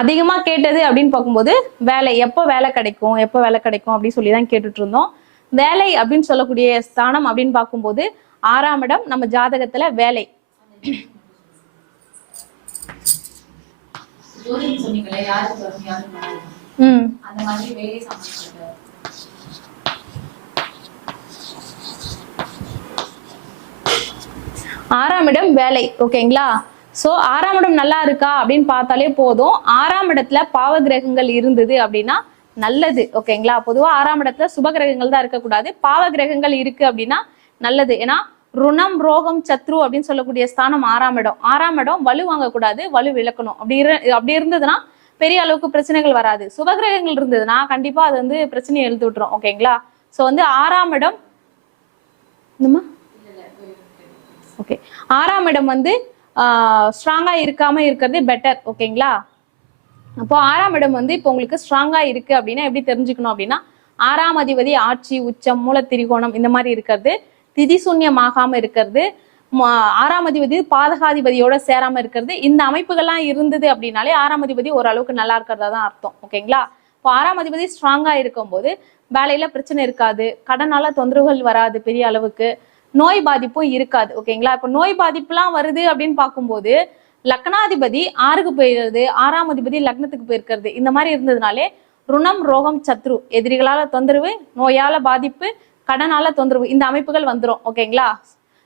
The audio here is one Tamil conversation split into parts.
அதிகமா கேட்டது அப்படின்னு பார்க்கும்போது வேலை, எப்போ வேலை கிடைக்கும் எப்போ வேலை கிடைக்கும் அப்படின்னு சொல்லிதான் கேட்டுட்டு இருந்தோம். வேலை அப்படின்னு சொல்லக்கூடிய ஸ்தானம் அப்படின்னு பார்க்கும்போது 6ஆம் இடம் நம்ம ஜாதகத்துல வேலை. ஆறாம் இடம் வேலை. ஓகேங்களா? சோ 6ஆம் இடம் நல்லா இருக்கா அப்படின்னு பார்த்தாலே போதும். 6ஆம் இடத்துல பாவ கிரகங்கள் இருந்தது அப்படின்னா நல்லது. ஓகேங்களா? பொதுவா 6ஆம் இடத்துல சுப கிரகங்கள் தான் இருக்கக்கூடாது. பாவ கிரகங்கள் இருக்கு அப்படின்னா நல்லது. ஏன்னா ருணம் ரோகம் சத்ரு அப்படின்னு சொல்லக்கூடிய ஸ்தானம் 6ஆம் இடம். 6ஆம் இடம் வலு வாங்கக்கூடாது, வலு விளக்கணும். அப்படி இருந்ததுன்னா பெரிய அளவுக்கு பிரச்சனைகள் வராது. சுபகிரகங்கள் இருந்ததுன்னா கண்டிப்பா அது வந்து பிரச்சனையை எழுதி விட்டுரும். ஓகேங்களா? சோ வந்து 6ஆம் இடம் ஓகே 6ஆம் இடம் வந்து ஸ்ட்ராங்கா இருக்காம இருக்கிறது பெட்டர். ஓகேங்களா? அப்போ 6ஆம் இடம் வந்து இப்போ உங்களுக்கு ஸ்ட்ராங்கா இருக்கு அப்படின்னா எப்படி தெரிஞ்சுக்கணும் அப்படின்னா 6ஆம் அதிபதி ஆட்சி உச்சம் மூல திரிகோணம் இந்த மாதிரி இருக்கிறது, திதி சூன்யமாகாம இருக்கிறது, 6ஆம் அதிபதி பாதகாதிபதியோட சேராம இருக்கிறது, இந்த அமைப்புகள்லாம் இருந்தது அப்படின்னாலே 6ஆம் அதிபதி ஓரளவுக்கு நல்லா இருக்கிறதா தான் அர்த்தம். ஓகேங்களா? இப்போ 6ஆம் அதிபதி ஸ்ட்ராங்கா இருக்கும் போது வேலையில பிரச்சனை இருக்காது, கடனால தொந்தரவுகள் வராது, பெரிய அளவுக்கு நோய் பாதிப்பும் இருக்காது. ஓகேங்களா? இப்போ நோய் பாதிப்புலாம் வருது அப்படின்னு பார்க்கும்போது லக்னாதிபதி 6க்கு போயிருது, 6ஆம் அதிபதி லக்னத்துக்கு போயிருக்கிறது, இந்த மாதிரி இருந்ததுனாலே ருணம் ரோகம் சத்ரு, எதிரிகளால தொந்தரவு, நோயால பாதிப்பு, கடனால தொந்தரவு, இந்த அமைப்புகள் வந்துடும். ஓகேங்களா?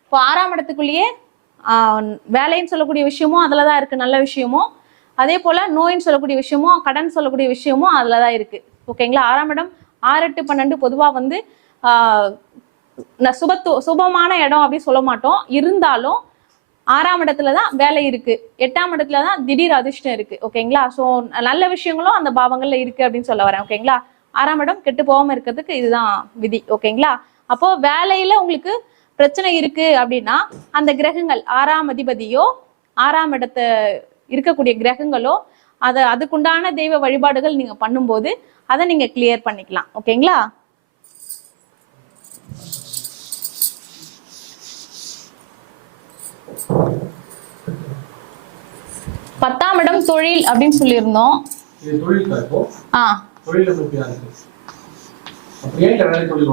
இப்போ 6ஆம் இடத்துக்குள்ளேயே வேலைன்னு சொல்லக்கூடிய விஷயமும் அதுலதான் இருக்கு, நல்ல விஷயமும். அதே போல நோயின்னு சொல்லக்கூடிய விஷயமும் கடன் சொல்லக்கூடிய விஷயமும் அதுலதான் இருக்கு. ஓகேங்களா? 6ஆம் இடம் 6, 8, 12 பொதுவா வந்து சுபமான இடம் அப்படின்னு சொல்ல மாட்டோம். இருந்தாலும் 6ஆம் இடத்துலதான் வேலை இருக்கு, 8ஆம் இடத்துலதான் திடீர் அதிர்ஷ்டம் இருக்கு. ஓகேங்களா? சோ நல்ல விஷயங்களும் அந்த பாவங்கள்ல இருக்கு அப்படின்னு சொல்ல வரேன். ஓகேங்களா? 6ஆம் இடம் கெட்டு போகாம இருக்கிறதுக்கு இதுதான் விதி. ஓகேங்களா? அப்போ வேலையில உங்களுக்கு பிரச்சனை இருக்கு அப்படின்னா அந்த கிரகங்கள் 6ஆம் அதிபதியோ 6ஆம் இடத்த இருக்கக்கூடிய கிரகங்களோ அதுக்குண்டான தெய்வ வழிபாடுகள் நீங்க பண்ணும்போது அதை நீங்க கிளியர் பண்ணிக்கலாம். ஓகேங்களா? பத்தாம் இடம் தொழில் அப்படின்னு சொல்லியிருந்தோம்.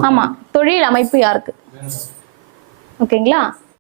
ஆமா, தொழில் அமைப்பு யாருக்கு? ஓகேங்களா?